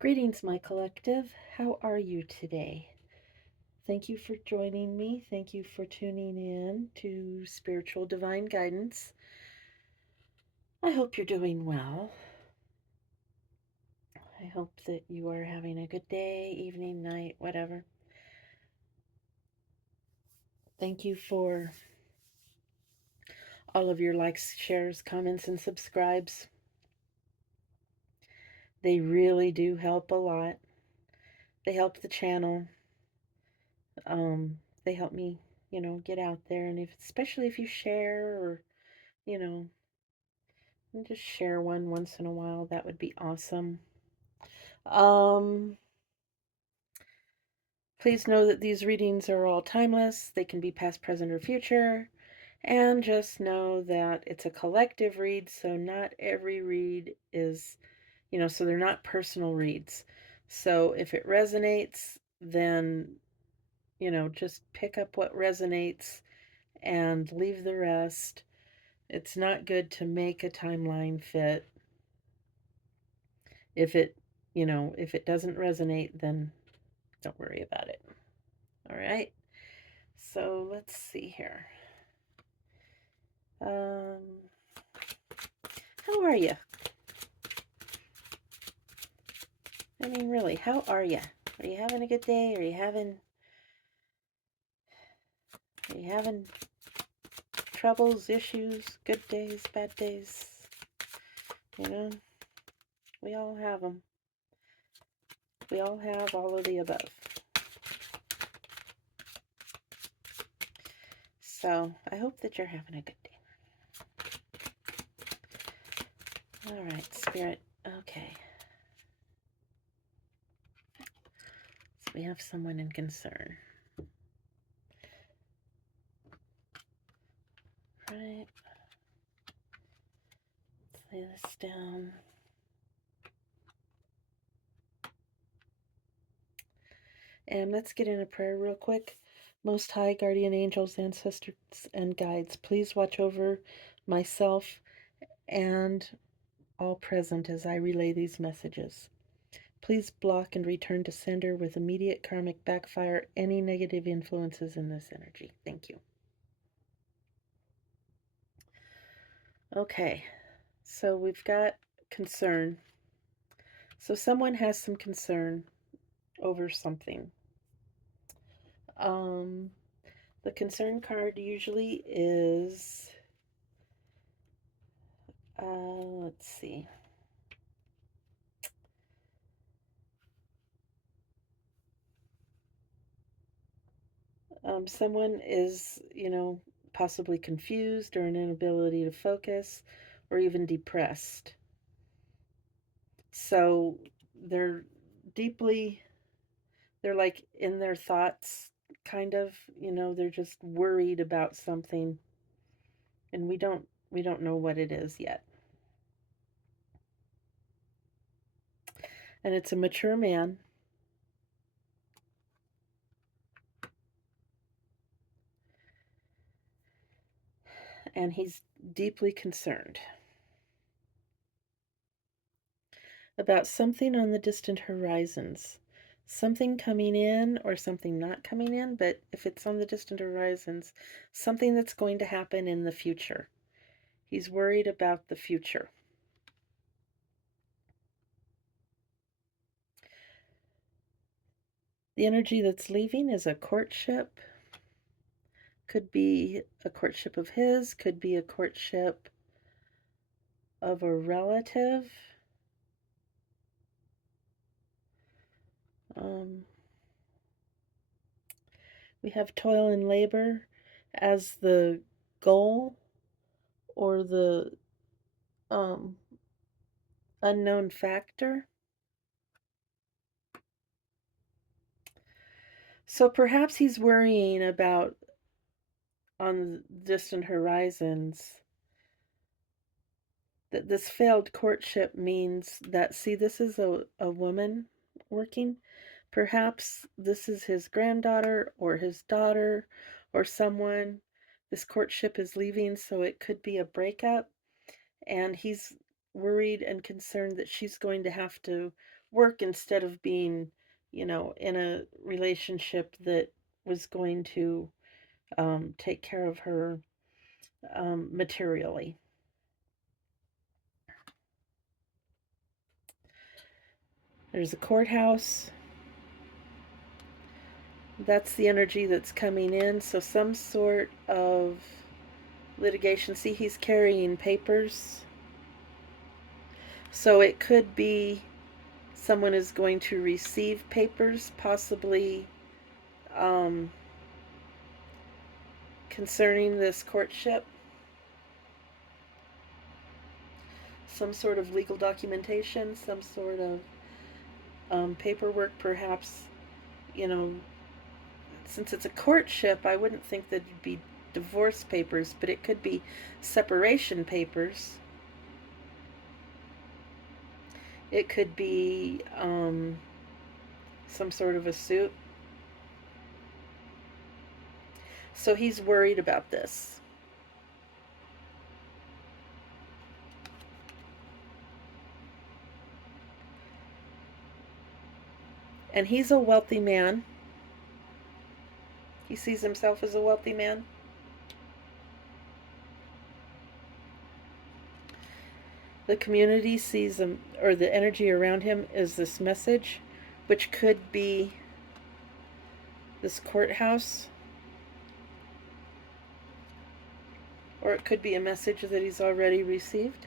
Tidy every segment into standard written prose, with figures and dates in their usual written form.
Greetings, my collective. How are you today? Thank you for joining me. Thank you for tuning in to Spiritual Divine Guidance. I hope you're doing well. I hope that you are having a good day, evening, night, whatever. Thank you for all of your likes, shares, comments, and subscribes. They really do help a lot. They help the channel. They help me, get out there. And especially if you share or, you know, and just share one once in a while. That would be awesome. Um, Please know that these readings are all timeless. They can be past, present, or future. And just know that it's a collective read, so not every read is, so they're not personal reads. So if it resonates, then, just pick up what resonates and leave the rest. It's not good to make a timeline fit. If it doesn't resonate, then don't worry about it. All right. So let's see here. How are you? I mean, really, how are you? Are you having a good day? Are you having troubles, issues, good days, bad days? You know, we all have them. We all have all of the above. So I hope that you're having a good day. All right, Spirit. Okay. So we have someone in concern. Right. Let's lay this down. And let's get in a prayer real quick. Most High Guardian Angels, Ancestors, and Guides, please watch over myself and all present as I relay these messages. Please block and return to sender with immediate karmic backfire any negative influences in this energy. Thank you. Okay, so we've got concern. So someone has some concern over something. The concern card usually is, let's see. Someone is, possibly confused or an inability to focus or even depressed. So they're deeply, they're like in their thoughts, kind of, they're just worried about something and we don't know what it is yet. And it's a mature man. And he's deeply concerned about something on the distant horizons. Something coming in or something not coming in, but if it's on the distant horizons, something that's going to happen in the future. He's worried about the future. The energy that's leaving is a courtship. Could be a courtship of his, could be a courtship of a relative. We have toil and labor as the goal or the unknown factor. So perhaps he's worrying about on distant horizons that this failed courtship means that, see, this is a woman working. Perhaps this is his granddaughter or his daughter or someone. This courtship is leaving, so it could be a breakup. And he's worried and concerned that she's going to have to work instead of being, in a relationship that was going to take care of her materially. There's a courthouse. That's the energy that's coming in. So some sort of litigation. See, he's carrying papers. So it could be someone is going to receive papers, possibly concerning this courtship. Some sort of legal documentation, some sort of paperwork, perhaps, you know, since it's a courtship, I wouldn't think that it'd be divorce papers, but it could be separation papers. It could be some sort of a suit. So he's worried about this. And he's a wealthy man. He sees himself as a wealthy man. The community sees him, or the energy around him is this message, which could be this courthouse, or it could be a message that he's already received.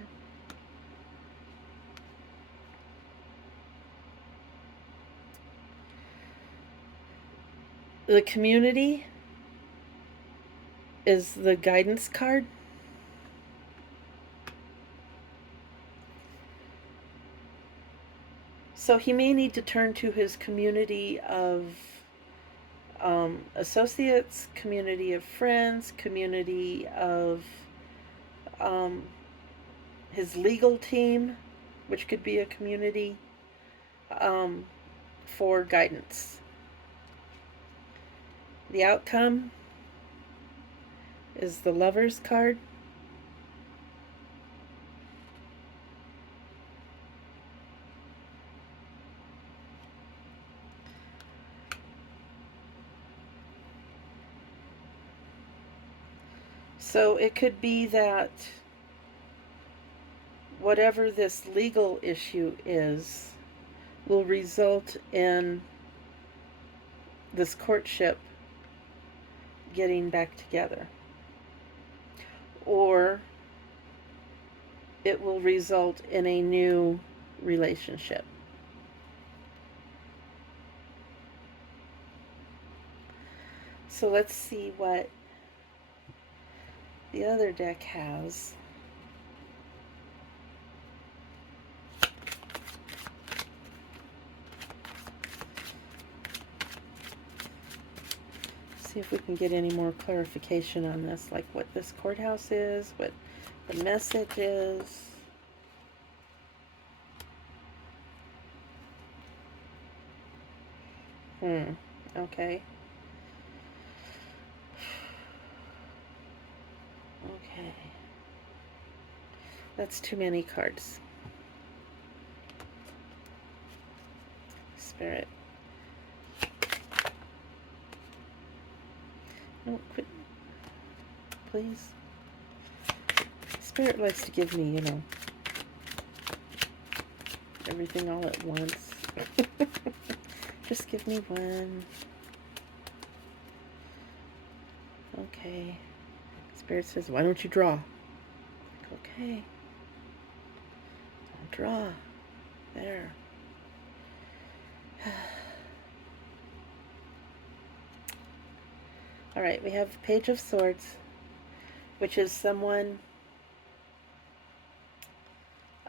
The community is the guidance card. So he may need to turn to his community of associates, community of friends, community of his legal team, which could be a community, for guidance. The outcome is the Lover's card. So it could be that whatever this legal issue is will result in this courtship getting back together. Or it will result in a new relationship. So let's see what the other deck has. See if we can get any more clarification on this, like what this courthouse is, what the message is. Okay. Okay. That's too many cards. Spirit. No, quit. Please. Spirit likes to give me, everything all at once. Just give me one. Okay. Spirit says, why don't you draw? Okay. I'll draw. There. Alright, we have the Page of Swords, which is someone,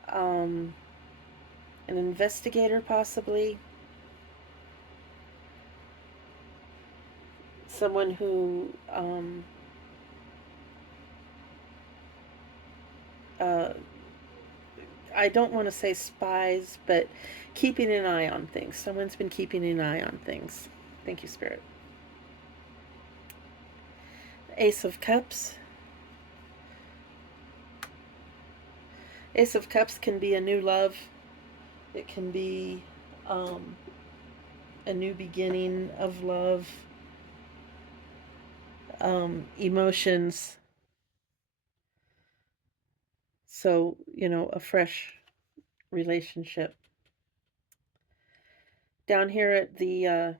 an investigator possibly, someone who I don't want to say spies, but keeping an eye on things. Someone's been keeping an eye on things. Thank you, Spirit. Ace of Cups. Ace of Cups can be a new love. It can be um, a new beginning of love, emotions. So, a fresh relationship. Down here at the,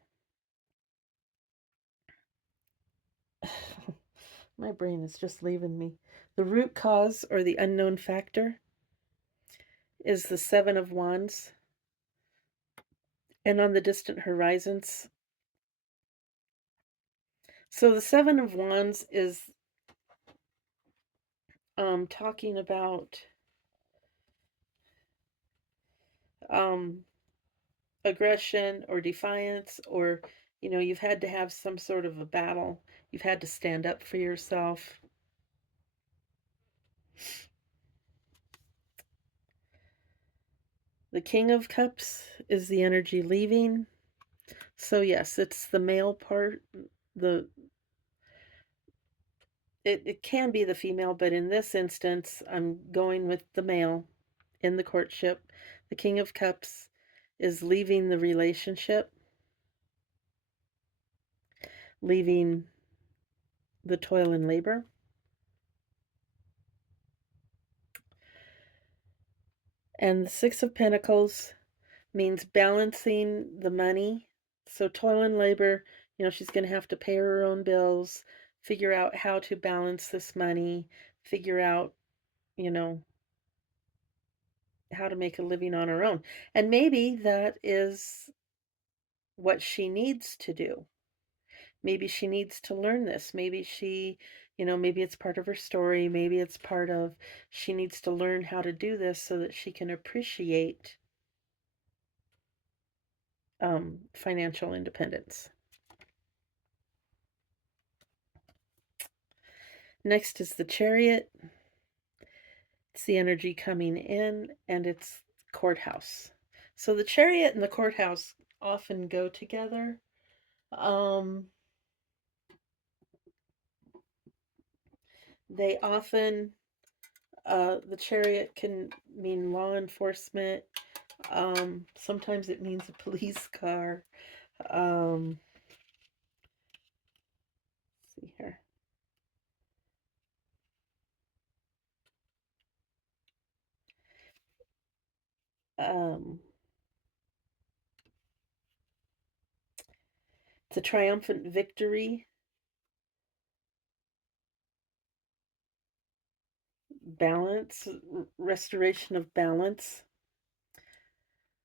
my brain is just leaving me. The root cause or the unknown factor is the Seven of Wands. And on the distant horizons. So the Seven of Wands is talking about um, aggression or defiance, or you've had to have some sort of a battle. You've had to stand up for yourself. The King of Cups is the energy leaving. So yes, it's the male part. The it can be the female, but in this instance, I'm going with the male in the courtship. The King of Cups is leaving the relationship, leaving the toil and labor. And the Six of Pentacles means balancing the money. So, toil and labor, she's going to have to pay her own bills, figure out how to balance this money, figure out, you know, how to make a living on her own. And maybe that is what she needs to do. Maybe she needs to learn this. Maybe maybe it's part of her story. Maybe it's part of she needs to learn how to do this so that she can appreciate financial independence. Next is the Chariot. It's the energy coming in, and it's courthouse. So the Chariot and the courthouse often go together. Um, they often, the Chariot can mean law enforcement. Sometimes it means a police car. Um, let's see here. Um, it's a triumphant victory, balance, restoration of balance.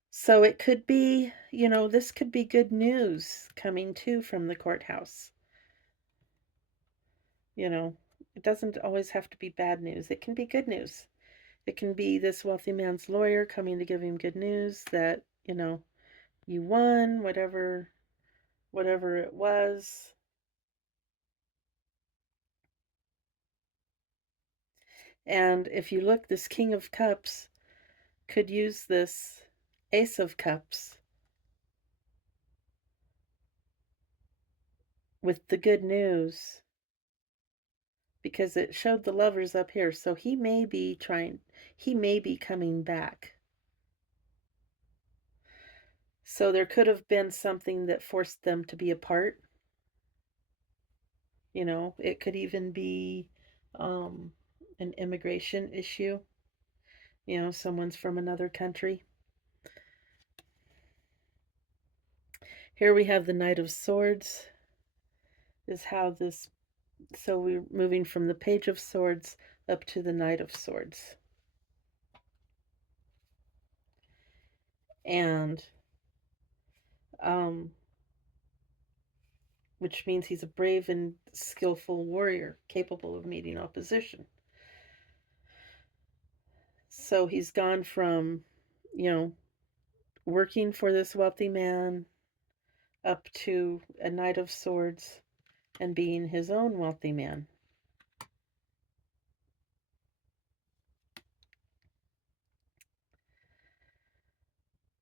So it could be, this could be good news coming too from the courthouse. You know, it doesn't always have to be bad news. It can be good news. It can be this wealthy man's lawyer coming to give him good news that, you won, whatever it was. And if you look, this King of Cups could use this Ace of Cups with the good news because it showed the lovers up here. So he may be coming back. So there could have been something that forced them to be apart. It could even be um, an immigration issue. Someone's from another country. Here we have the Knight of Swords, is how this, so we're moving from the Page of Swords up to the Knight of Swords. And, um, which means he's a brave and skillful warrior, capable of meeting opposition. So he's gone from, working for this wealthy man up to a Knight of Swords and being his own wealthy man.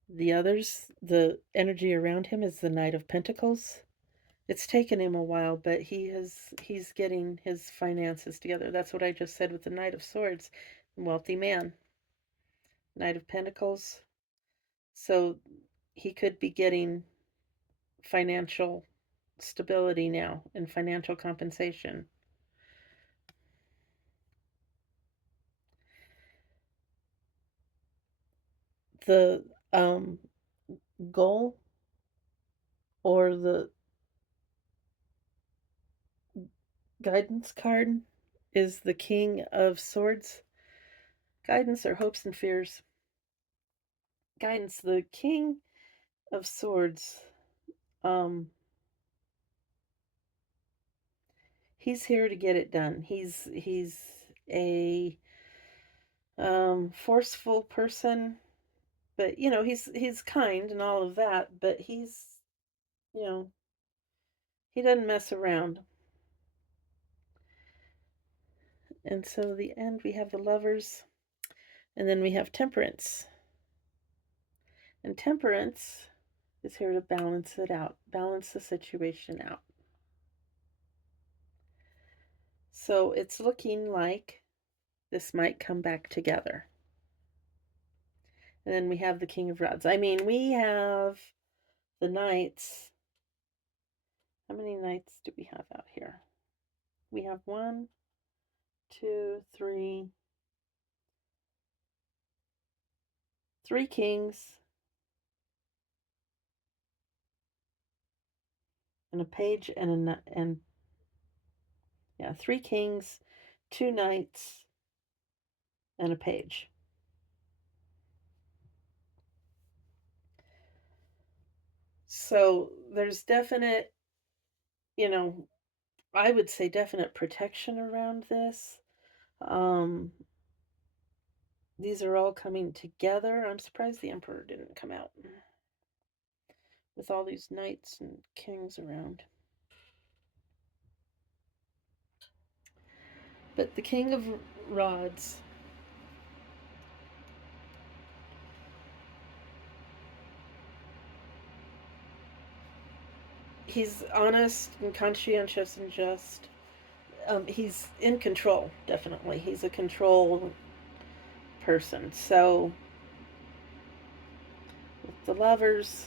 The energy around him is the Knight of Pentacles. It's taken him a while, but he's getting his finances together. That's what I just said with the Knight of Swords, wealthy man. Knight of Pentacles. So, he could be getting financial stability now and financial compensation. The goal or the guidance card is the King of Swords. Guidance or hopes and fears. Guidance, the King of Swords. Um, he's here to get it done. He's a forceful person, but he's kind and all of that, but you know he doesn't mess around. And so the end, we have the Lovers, and then we have Temperance. And Temperance is here to balance it out, balance the situation out. So it's looking like this might come back together. And then we have the King of Rods. I mean, we have the Knights. How many Knights do we have out here? We have 1, 2, 3, 3 Kings, and a Page, and yeah, 3 Kings, 2 Knights, and a Page. So there's definite, I would say definite protection around this. Um, these are all coming together. I'm surprised the Emperor didn't come out with all these knights and kings around. But the King of Rods, he's honest and conscientious and just. He's in control, definitely. He's a control person. So, with the Lovers,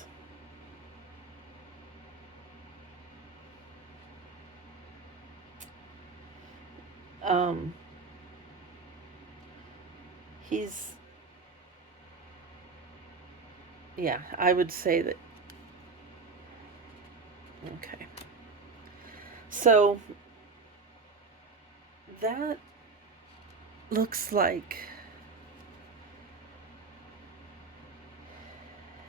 um, he's, yeah, I would say that. Okay. So, that looks like.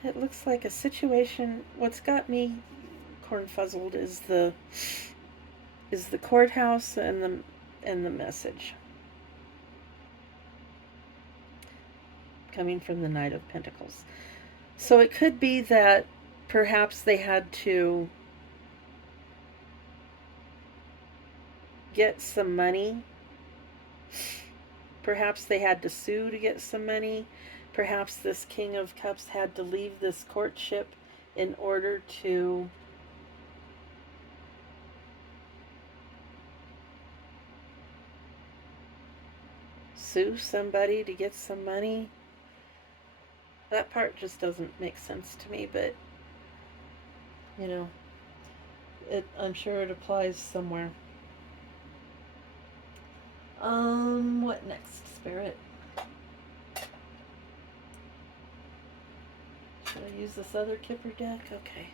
It looks like a situation. What's got me cornfuzzled is the courthouse and the message coming from the Knight of Pentacles. So it could be that perhaps they had to get some money. Perhaps they had to sue to get some money. Perhaps this King of Cups had to leave this courtship in order to sue somebody to get some money. That part just doesn't make sense to me, but I'm sure it applies somewhere. What next, Spirit? Should I use this other Kipper deck? Okay.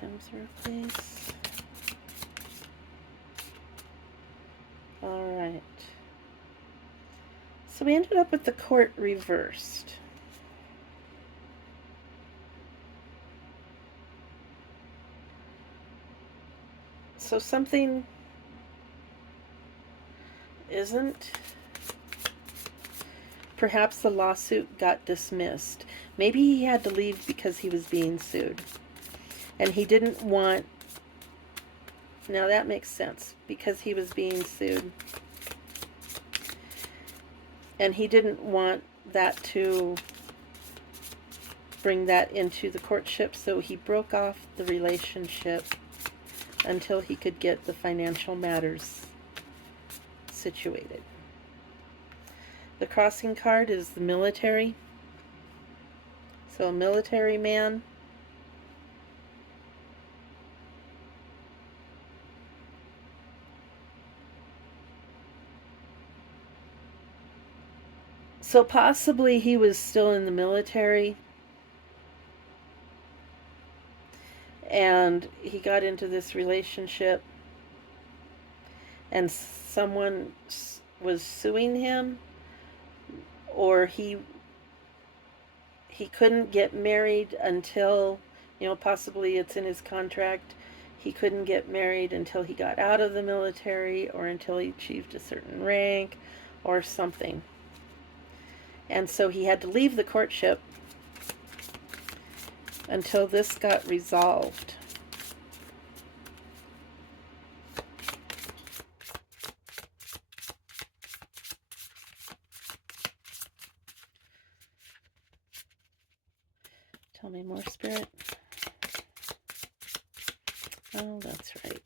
Come through, please. Alright. So we ended up with the Court reversed. So something isn't. Perhaps the lawsuit got dismissed. Maybe he had to leave because he was being sued. And he didn't want. Now that makes sense, because he was being sued. And he didn't want that to bring that into the courtship, so he broke off the relationship until he could get the financial matters situated. The crossing card is the military. So a military man. So possibly he was still in the military and he got into this relationship and someone was suing him, or he couldn't get married until, possibly it's in his contract, he couldn't get married until he got out of the military or until he achieved a certain rank or something. And so he had to leave the courtship until this got resolved. Tell me more, Spirit. Oh, that's right.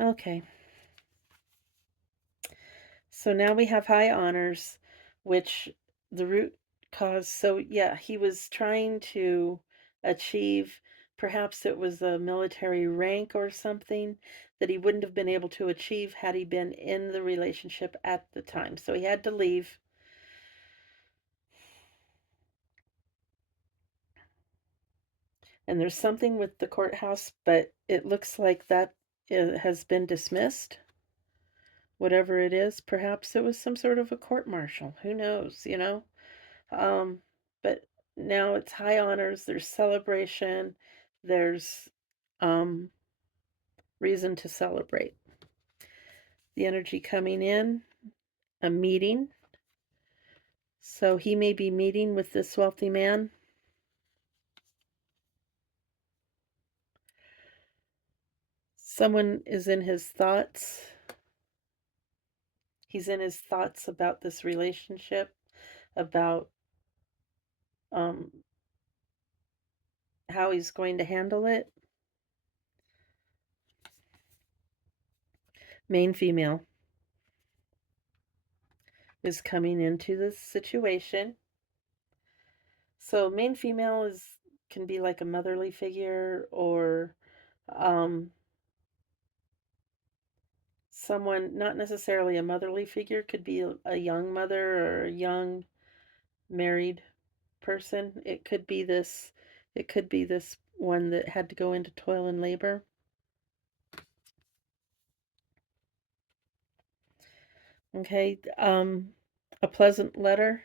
Okay. So now we have high honors, which the root cause. So, yeah, he was trying to achieve, perhaps it was a military rank or something that he wouldn't have been able to achieve had he been in the relationship at the time. So he had to leave. And there's something with the courthouse, but it looks like that has been dismissed. Whatever it is, perhaps it was some sort of a court martial. Who knows? Um, but now it's high honors, there's celebration, there's um, reason to celebrate. The energy coming in, a meeting. So he may be meeting with this wealthy man. Someone is in his thoughts. He's in his thoughts about this relationship, about um, how he's going to handle it. Main female is coming into this situation. So main female can be like a motherly figure, or um, someone not necessarily a motherly figure, could be a young mother or a young married person. It could be this one that had to go into toil and labor. Okay, a pleasant letter.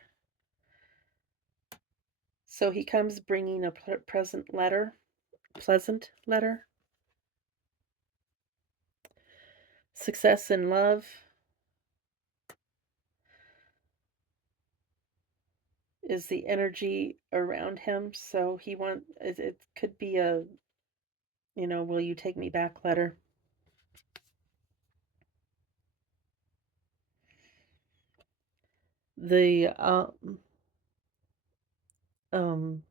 So he comes bringing a pleasant letter. Success in love is the energy around him. So it could be will you take me back letter. The um,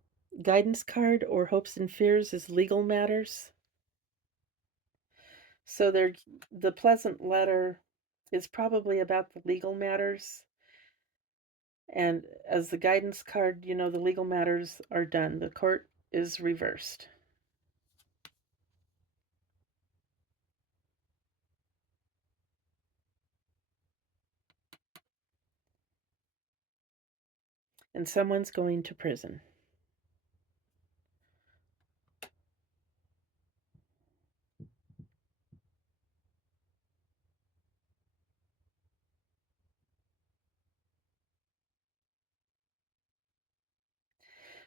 guidance card or hopes and fears is legal matters. So the pleasant letter is probably about the legal matters. And as the guidance card, the legal matters are done. The court is reversed. And someone's going to prison.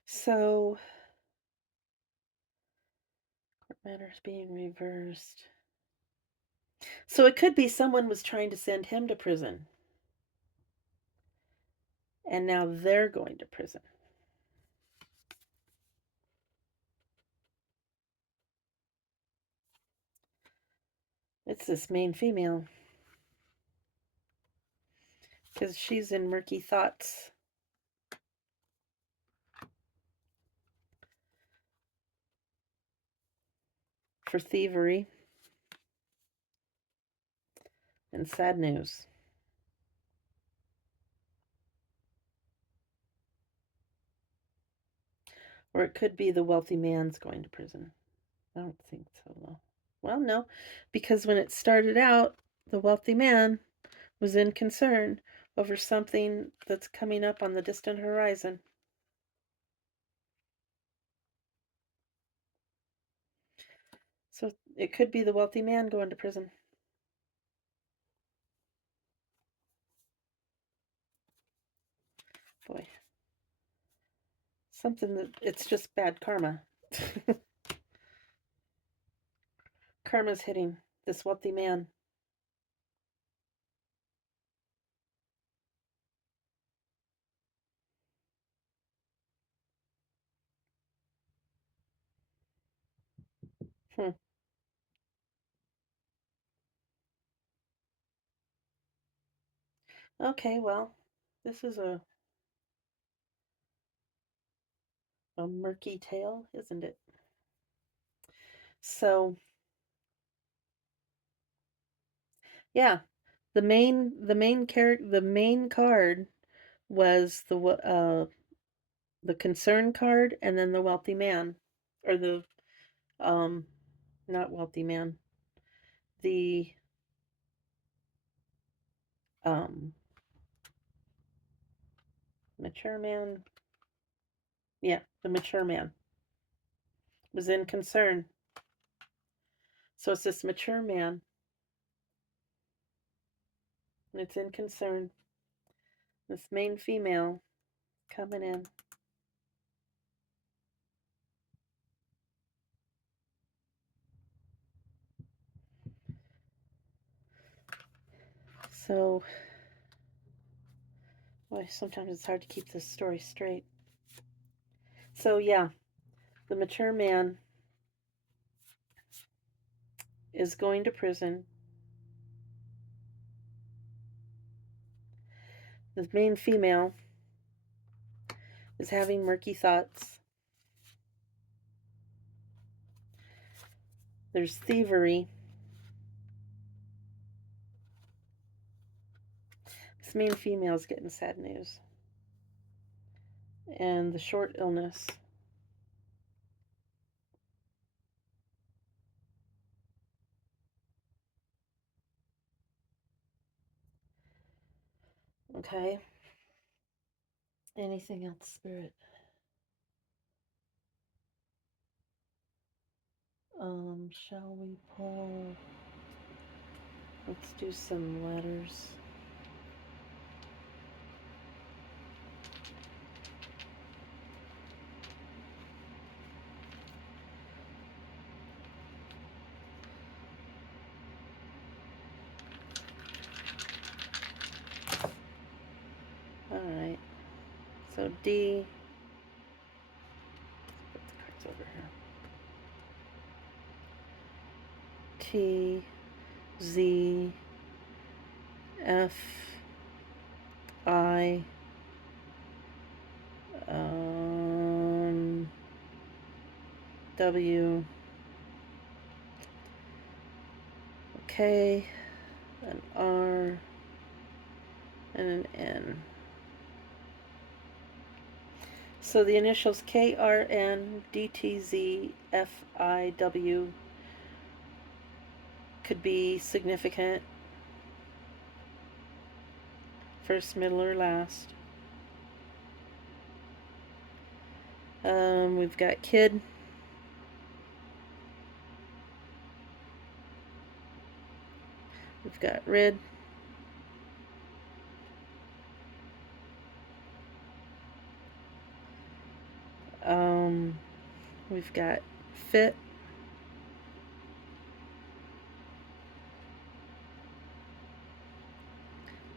So, court matters being reversed. So it could be someone was trying to send him to prison. And now they're going to prison. It's this main female. Because she's in murky thoughts. For thievery and sad news. Or it could be the wealthy man's going to prison. I don't think so, though. Well, no, because when it started out, the wealthy man was in concern over something that's coming up on the distant horizon. So it could be the wealthy man going to prison. Boy, something that it's just bad karma. Karma's hitting this wealthy man. Hmm. Okay, well, this is a murky tale, isn't it? So, yeah, the main card was the concern card, and then the wealthy man, or the um not wealthy man, the um mature man. Yeah, the mature man was in concern. So it's this mature man, and it's in concern. This main female coming in. So, boy, sometimes it's hard to keep this story straight. So, yeah, the mature man is going to prison. The main female is having murky thoughts. There's thievery. This main female is getting sad news. And the short illness. Okay. Anything else, Spirit? Shall we pull? Let's do some letters. Alright. So D. Let's put the cards over here. T. Z. F. I. W. K. An R. And an N. So the initials KRNDTZFIW could be significant. First, middle, or last. We've got kid. We've got rid. We've got fit.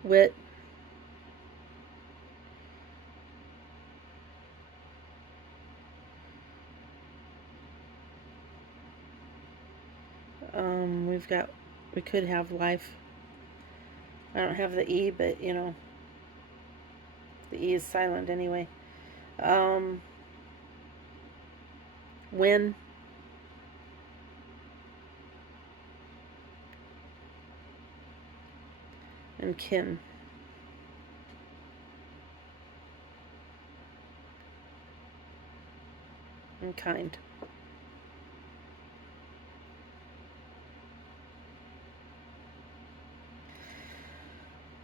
Wit. We've got We could have life. I don't have the E, but you know, the E is silent anyway. Um, when and kin and kind.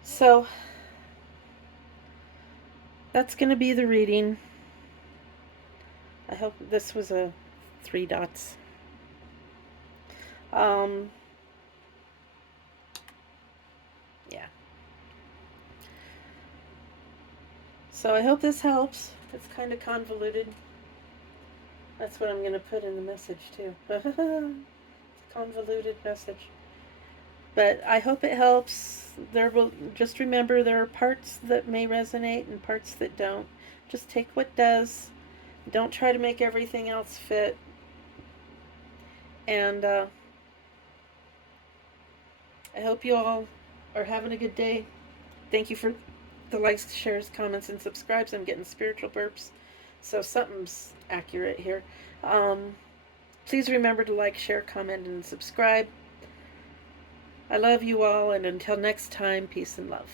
So that's going to be the reading. I hope this was a 3 dots. Um, yeah. So I hope this helps. It's kind of convoluted. That's what I'm going to put in the message too. Convoluted message. But I hope it helps. There will just remember there are parts that may resonate and parts that don't. Just take what does. Don't try to make everything else fit. And I hope you all are having a good day. Thank you for the likes, shares, comments, and subscribes. I'm getting spiritual burps, so something's accurate here. Um, Please remember to like, share, comment, and subscribe. I love you all, and until next time, peace and love.